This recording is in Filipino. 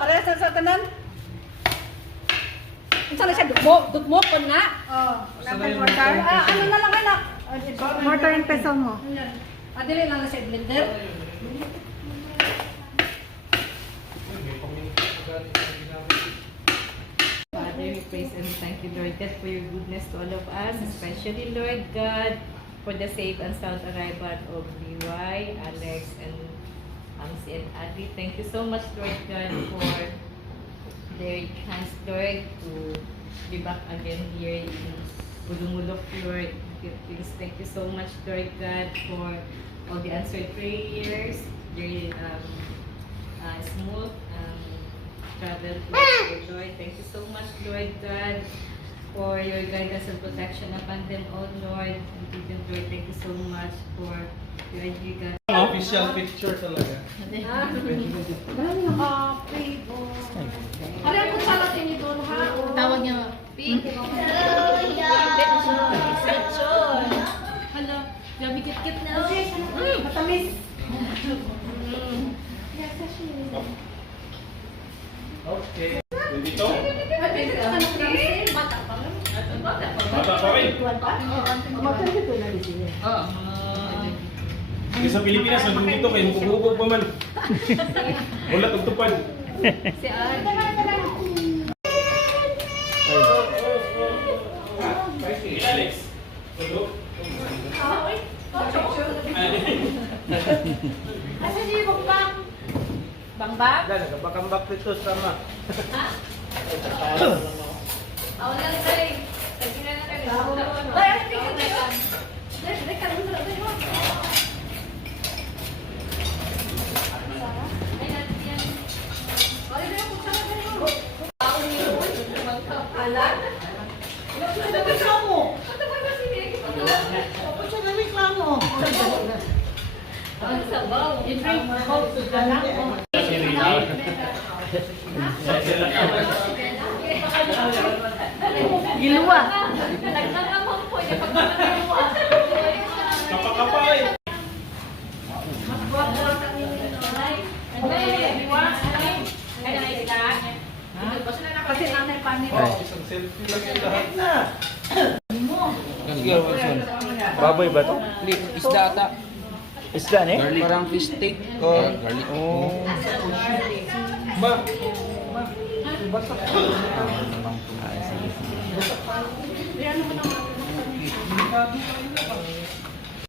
Parehas na sa tanan. Unsa na siya dugmo, dugmo ko na. Oh, mortar. Ah, ano na lang anak? Mortar and pestle mo. Ah, dili lang na siya blender. Father, we praise and thank you, Lord God, for your goodness to all of us, especially, Lord God, for the safe and sound arrival of BY, Alex, and and Adi. Thank you so much, Lord God, for their Lord, to be back again here in Bulumulok, Lord. Please, thank you so much, Lord God, for all the answered prayers, very um, uh, smooth um, travel Lord. Thank you so much, Lord God, for your guidance and protection upon them, oh Lord. And even Lord, thank you so much for your adjugan. Official picture talaga. Ano yung salat niyo doon ha? Tawag niya, Pink. Hala, gabi kit-kit na. Matamis. Okay. Dito? Ay, pwede ka na Francine. Bata pa lang. Bata pa. Bata pa rin. Oo. Kasi sa Pilipinas, nandun dito kayo, hubog pa man. Wala tugtupan. Si Adi. Alex. Asa bang? Bangbang? Dan, nagpakambak dito sama. Lang tayo. Sige na na kayo. Ay, ay, tingnan, tingnan. Dali, dali, kalun na lang, dali, oh. Ay, dali, kutsara, dali, oh. Alam? Ano ba reklamo? Ano ba ba sinigang? Kutsara, reklamo. Ang sabaw. Giluwa. Nagkakamang po yung pagkakalawa. Kasi nanay pa niya. Isang selfie lang yung lahat na. Sige. Baboy ba to? Hindi, isda ata. Isda ni? Parang fish steak. Oh. Garlic. Oh. Ba?